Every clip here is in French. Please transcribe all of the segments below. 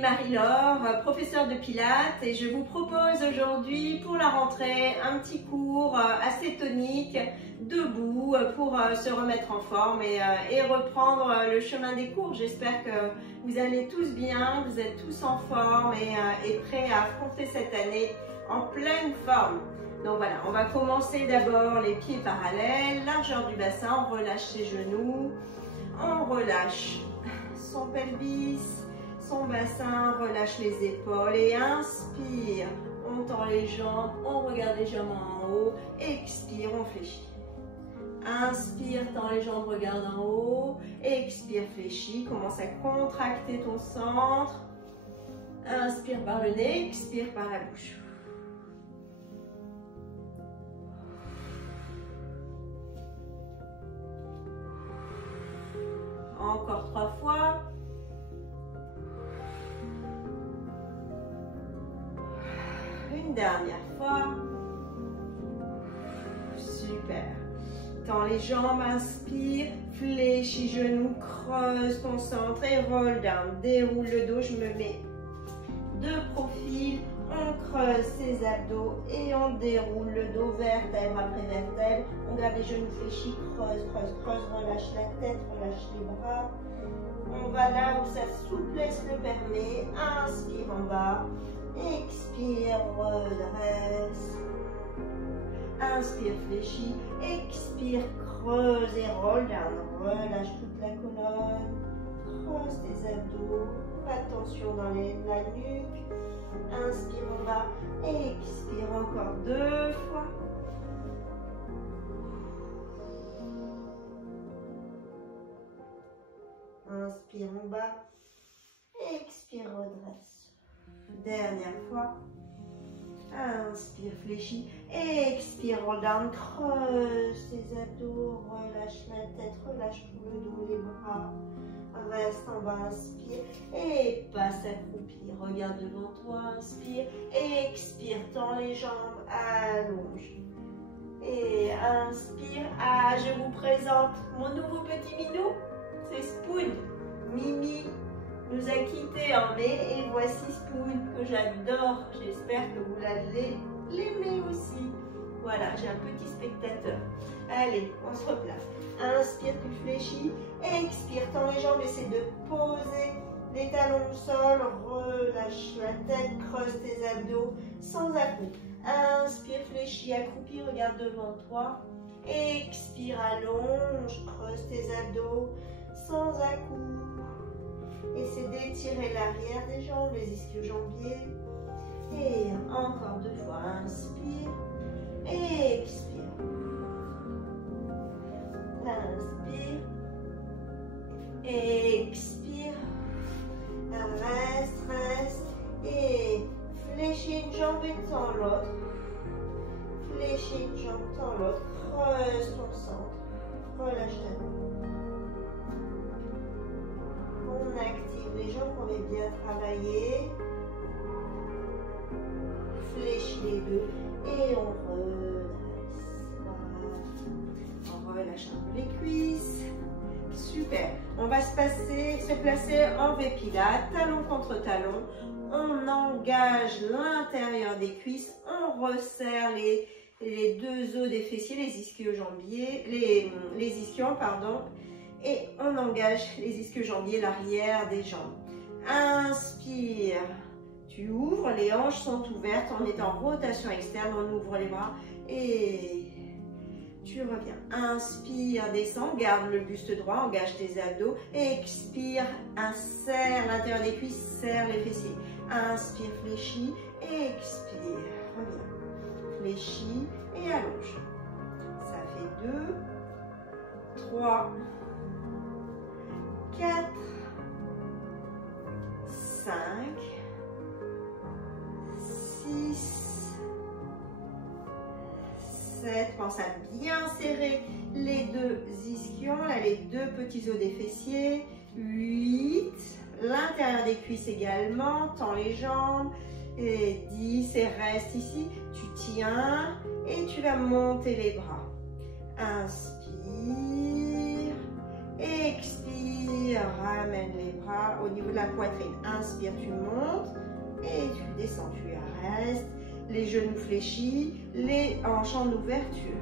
Marie-Laure, professeure de Pilates, et je vous propose aujourd'hui pour la rentrée un petit cours assez tonique, debout, pour se remettre en forme et reprendre le chemin des cours. J'espère que vous allez tous bien, vous êtes tous en forme et prêts à affronter cette année en pleine forme. Donc voilà, on va commencer d'abord les pieds parallèles, largeur du bassin, on relâche ses genoux, on relâche son pelvis, son bassin, relâche les épaules et inspire, on tend les jambes, on regarde légèrement en haut, expire, on fléchit. Inspire, tend les jambes, regarde en haut, expire, fléchis, commence à contracter ton centre, inspire par le nez, expire par la bouche. Encore 3 fois. Une dernière fois. Super. Tends les jambes, inspire, fléchis genoux, creuse ton centre et roll down. Déroule le dos, je me mets de profil. On creuse ses abdos et on déroule le dos vertèbre après vertèbre. On garde les genoux fléchis, creuse, creuse, creuse, relâche la tête, relâche les bras. On va là où sa souplesse le permet. Inspire en bas, expire, redresse. Inspire, fléchis, expire, creuse et roll down. Relâche toute la colonne, creuse tes abdos, pas de tension dans la nuque. Inspire en bas, expire encore 2 fois. Inspire en bas, expire, redresse. Dernière fois. Inspire, fléchis, expire, roll down, creuse tes abdos, relâche la tête, relâche tout le dos, les bras. Reste en bas, inspire et passe accroupi. Regarde devant toi, inspire, expire, tends les jambes, allonge. Et inspire, je vous présente mon nouveau petit minou, c'est Spoon. Mimi nous a quittés en mai et voici Spoon que j'adore. J'espère que vous l'aimez aussi. Voilà, j'ai un petit spectateur. Allez, on se replace. Inspire, tu fléchis. Expire, tends les jambes, essaie de poser les talons au sol. Relâche la tête, creuse tes abdos sans à-coups. Inspire, fléchis, accroupi, regarde devant toi. Expire, allonge, creuse tes abdos sans à-coups. Essaie d'étirer l'arrière des jambes, les ischio-jambiers. Et encore 2 fois. Inspire, expire. Inspire, expire, reste, reste, et fléchis une jambe et tends l'autre, fléchis une jambe, tends l'autre, creuse ton centre, relâche la main. On active les jambes qu'on est bien travaillé, fléchis les deux et on redresse. On relâche un peu les cuisses. Super. On va se placer en V-Pilates, talon contre talon. On engage l'intérieur des cuisses. On resserre les 2 os des fessiers, les ischio-jambiers, les ischions, pardon. Et on engage les ischio-jambiers, l'arrière des jambes. Inspire. Tu ouvres, les hanches sont ouvertes. On est en rotation externe. On ouvre les bras et tu reviens. Inspire, descends, garde le buste droit, engage tes abdos. Expire, serre l'intérieur des cuisses, serre les fessiers. Inspire, fléchis, expire, reviens. Fléchis et allonge. Ça fait 2, 3, 4, 5, 6, 7, pense à bien serrer les 2 ischions, là, les 2 petits os des fessiers, 8, l'intérieur des cuisses également, tends les jambes, et 10, et reste ici, tu tiens, et tu vas monter les bras, inspire, expire, ramènes les bras au niveau de la poitrine. Inspire, tu montes et tu descends. Tu restes, les genoux fléchis, les hanches en ouverture.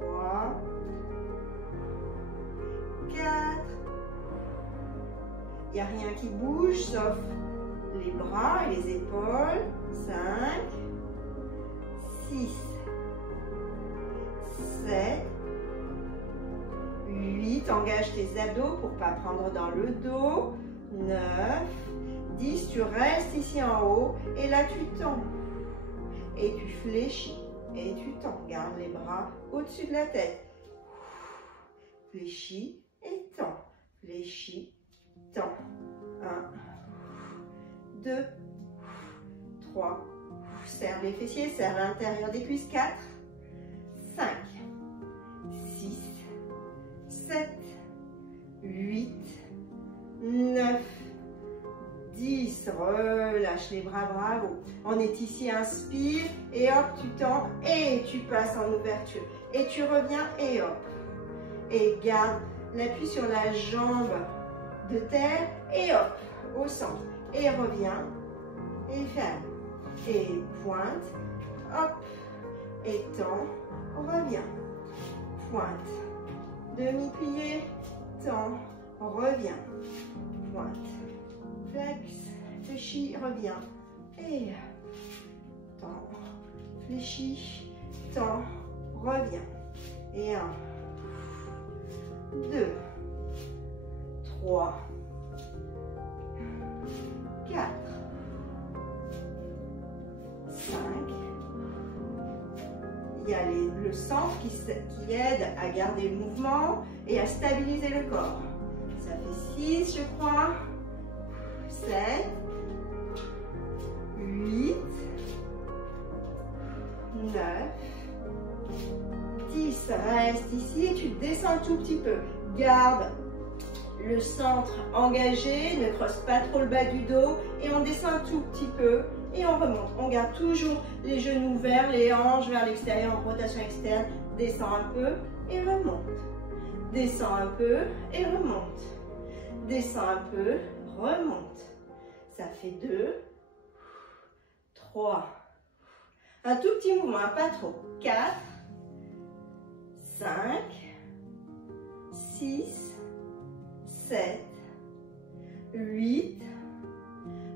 3, 4. Il n'y a rien qui bouge sauf les bras et les épaules. 5, 6, 7, 8. Engage tes abdos pour ne pas prendre dans le dos. 9, 10. Tu restes ici en haut et là tu tends. Et tu fléchis et tu tends. Garde les bras au-dessus de la tête. Fléchis et tends. Fléchis, tends. 1, 2, 3. Serre les fessiers, serre l'intérieur des cuisses. 4, 5, 6, 7, 8, 9, 10. Relâche les bras, bravo. On est ici, inspire et hop, tu tends et tu passes en ouverture. Et tu reviens et hop. Et garde l'appui sur la jambe de terre et hop, au centre. Et reviens et ferme. Et pointe, hop, et tends, reviens. Pointe, demi-plié, tends, reviens. Pointe, flex, fléchis, reviens. Et tends, fléchis, tends, reviens. Et 1, 2, 3, 4, 5. Il y a le centre qui aide à garder le mouvement et à stabiliser le corps. Ça fait 6, je crois. 7, 8, 9, 10. Reste ici et tu descends un tout petit peu. Garde le centre engagé, ne creuse pas trop le bas du dos et on descend un tout petit peu et on remonte. On garde toujours les genoux ouverts, les hanches vers l'extérieur en rotation externe. Descends un peu et remonte. Descends un peu et remonte. Descends un peu, remonte. Ça fait 2, 3. Un tout petit mouvement, pas trop. 4, 5, 6, 7, 8,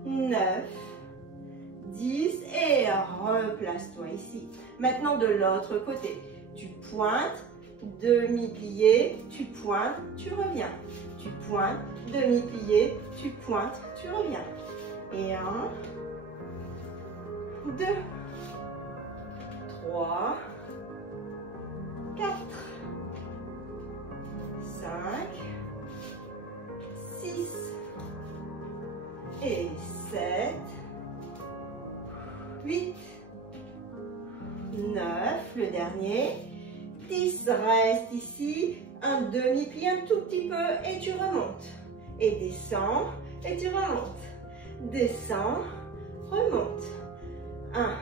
9, 10 et replace-toi ici. Maintenant de l'autre côté, tu pointes, demi-plié, tu pointes, tu reviens. Tu pointes, demi-plié, tu pointes, tu reviens. Et 1, 2, 3, 4, 5, 6 et 7, 8, 9, le dernier, 10, reste ici, un demi-pli un tout petit peu et tu remontes. Et descends et tu remontes. Descends, remonte. 1,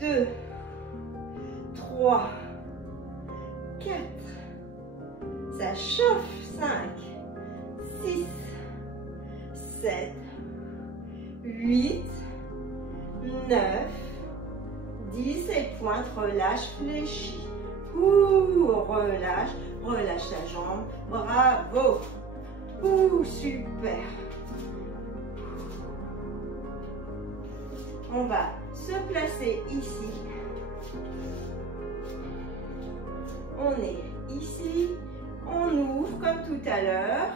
2, 3, 4, ça chauffe. 5, 6, 7, 8, 9, 10 et pointe, relâche, fléchis. Relâche, relâche ta jambe, bravo. Super. On va se placer ici. On est ici, on ouvre comme tout à l'heure.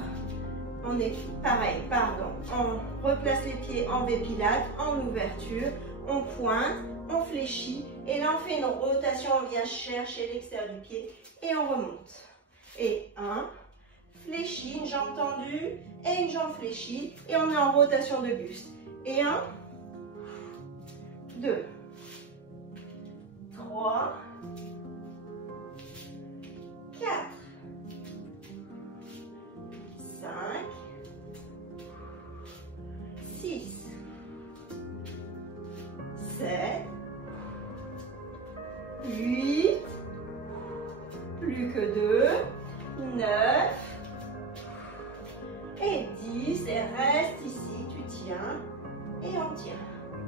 On est pareil, pardon. On replace les pieds en V-Pilates, en ouverture. On pointe, on fléchit. Et là, on fait une rotation. On vient chercher l'extérieur du pied et on remonte. Et 1, fléchis, une jambe tendue et une jambe fléchie. Et on est en rotation de buste. Et 1, 2, 3, 4, 5, 6, 7, 8, plus que 2, 9 et 10. Et reste ici, tu tiens et on tient.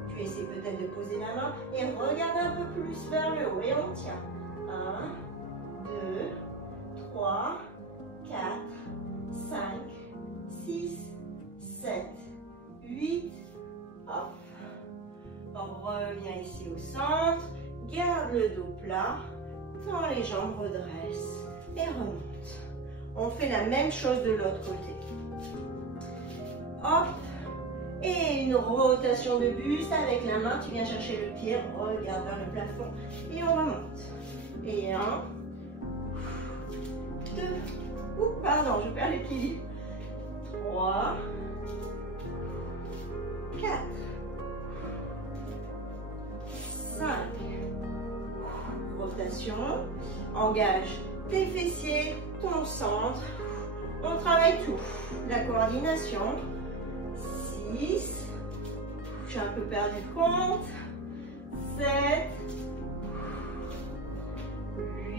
Tu essaies peut-être de poser la main et regarde un peu plus vers le haut et on tient. 1, 2, 3, 4, 5, 6, 7, 8. Hop. On revient ici au centre. Garde le dos plat. Tends les jambes, redresse et remonte. On fait la même chose de l'autre côté. Hop. Et une rotation de buste avec la main. Tu viens chercher le pied. Regarde vers le plafond. Et on remonte. Et 1, 2. Ouh, pardon, je perds l'équilibre. 3, 4, 5. Rotation. Engage tes fessiers, ton centre. On travaille tout. La coordination. 6. J'ai un peu perdu le compte. 7.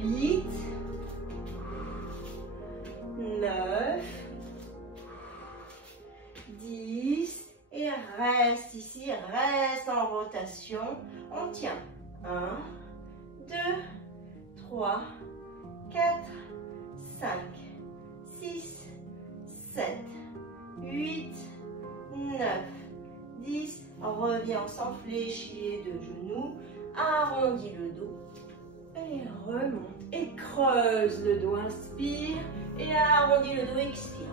8. 9. 10. Et reste ici, reste en rotation. On tient. 1, 2, 3, 4, 5, 6, 7, 8, 9, 10. Reviens sans fléchir de genoux. Arrondis le dos. Et remonte. Et creuse le dos. Inspire. Et arrondis le dos. Expire.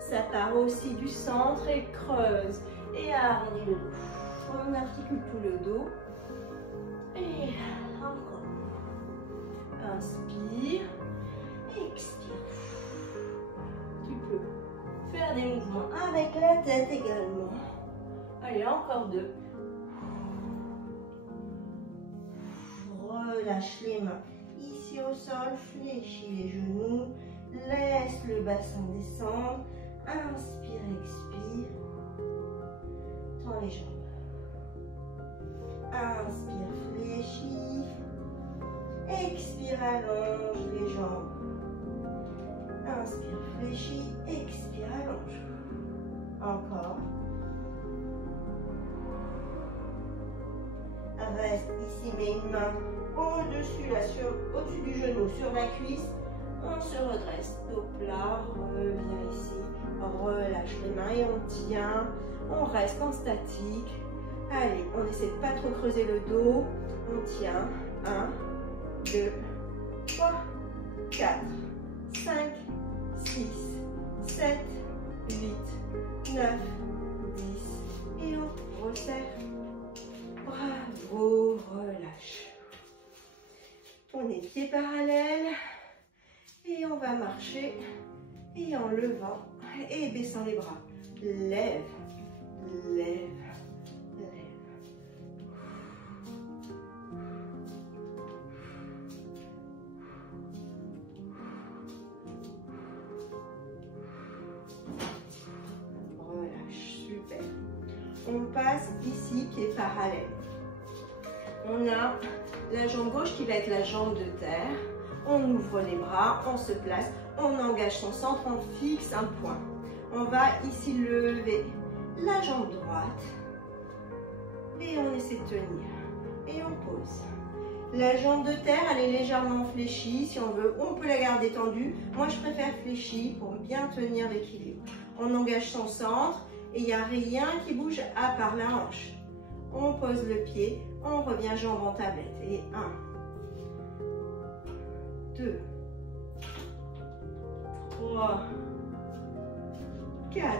Ça part aussi du centre et creuse. Et arrondis le dos. On articule tout le dos. Et encore. Inspire. Expire. Tu peux faire des mouvements avec la tête également. Allez, encore 2. Relâche les mains. Ici au sol, fléchis les genoux. Laisse le bassin descendre. Inspire, expire. Tends les jambes. Inspire, fléchis. Expire, allonge les jambes. Inspire, fléchis. Expire, allonge. Encore. Reste ici, mets une main au-dessus du genou, sur la cuisse. On se redresse, dos plat, revient ici, relâche les mains et on tient. On reste en statique. Allez, on essaie de pas trop creuser le dos. On tient. 1, 2, 3, 4, 5, 6, 7, 8, 9, 10. Et on resserre. Bravo, relâche. On est pieds parallèles et on va marcher et en levant et baissant les bras. Lève, lève, lève. Relâche, super. On passe ici, pieds parallèles. On a la jambe gauche qui va être la jambe de terre. On ouvre les bras, on se place, on engage son centre, on fixe un point. On va ici lever la jambe droite et on essaie de tenir. Et on pose. La jambe de terre, elle est légèrement fléchie. Si on veut, on peut la garder tendue. Moi, je préfère fléchie pour bien tenir l'équilibre. On engage son centre et il n'y a rien qui bouge à part la hanche. On pose le pied, on revient jambe en tablette. Et 1, 2, 3, 4.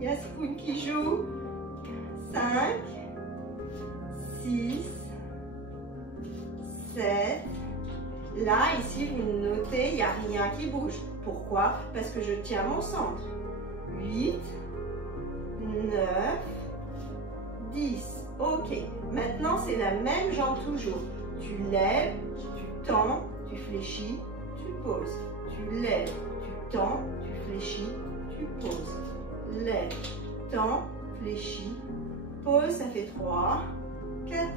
Il y a Spoon qui joue. 5, 6, 7. Là, ici, vous notez, il n'y a rien qui bouge. Pourquoi? Parce que je tiens mon centre. 8, 9, 10. Ok. Maintenant, c'est la même jambe toujours. Tu lèves, tu tends, tu fléchis, tu poses. Tu lèves, tu tends, tu fléchis, tu poses. Lève, tends, fléchis, pose. Ça fait 3, 4,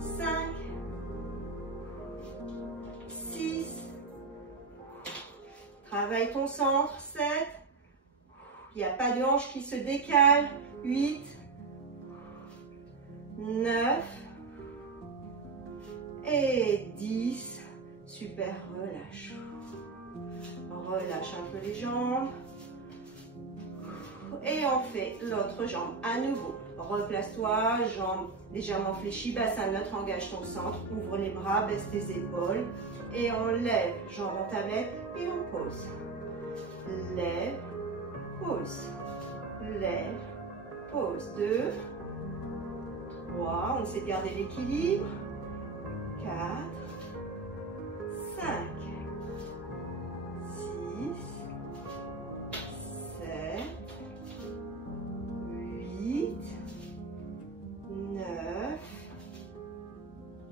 5, Travaille ton centre. 7. Il n'y a pas de hanche qui se décale. 8. 9. Et 10. Super, relâche. Relâche un peu les jambes. Et on fait l'autre jambe à nouveau. Replace-toi, jambes légèrement fléchies, bassin neutre, engage ton centre, ouvre les bras, baisse tes épaules. Et on lève, jambes en tablette et on pose. Lève, pose. Lève, pose. 2, 3, on essaie de garder l'équilibre. 4, 5, 6, 7, 8, 9,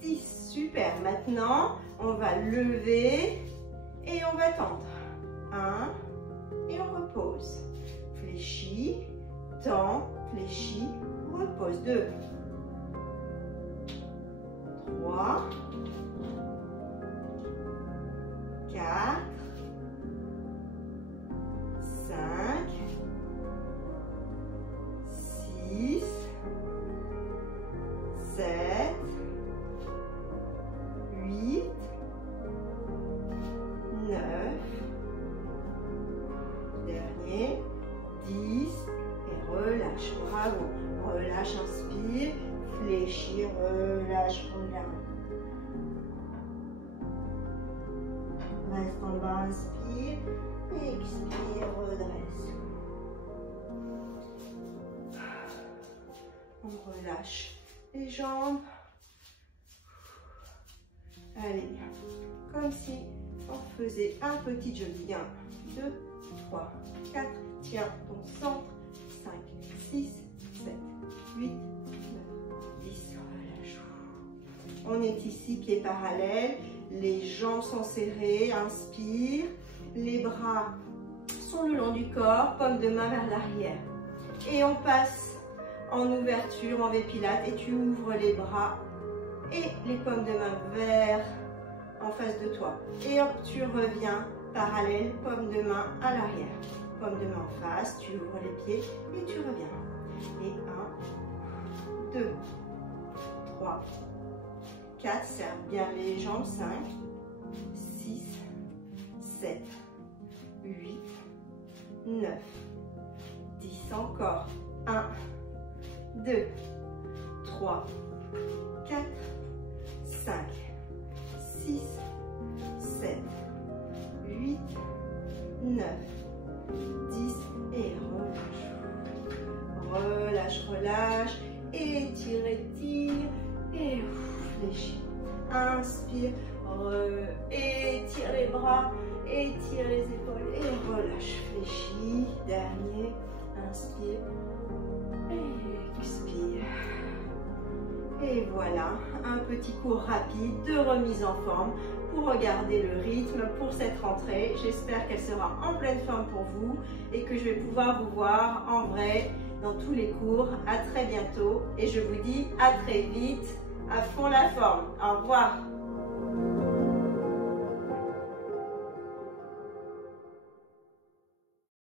10. Super. Maintenant, on va lever et on va tendre. 1 et on repose. Fléchis, tend, fléchis, repose. 2, 3, 4, 5, 6, 7, 8, 9, dernier, 10, et relâche, bravo, relâche, inspire, fléchis, relâche, regarde. Reste en bas, inspire, expire, redresse. On relâche les jambes. Allez, comme si on faisait un petit jogging. 1, 2, 3, 4. Tiens ton centre. 5, 6, 7, 8, 9, 10. Relâche. On est ici, pieds parallèles. Les jambes sont serrées. Inspire. Les bras sont le long du corps. Paume de main vers l'arrière. Et on passe en ouverture, en V-Pilates. Et tu ouvres les bras et les paumes de main vers en face de toi. Et hop, tu reviens parallèle, paume de main à l'arrière. Paume de main en face, tu ouvres les pieds et tu reviens. Et 1, 2, 3, 4, serre bien les jambes. 5, 6, 7, 8, 9, 10. Encore. 1, 2, 3, 4, 5, 6, 7, 8, 9, 10 et relâche. Relâche, relâche. Étire, étire. Et fléchis. Inspire. Étire les bras. Étire les épaules. Et relâche. Fléchis. Dernier. Inspire. Expire. Et voilà, un petit cours rapide de remise en forme pour regarder le rythme pour cette rentrée. J'espère qu'elle sera en pleine forme pour vous et que je vais pouvoir vous voir en vrai dans tous les cours. À très bientôt et je vous dis à très vite, à fond la forme. Au revoir.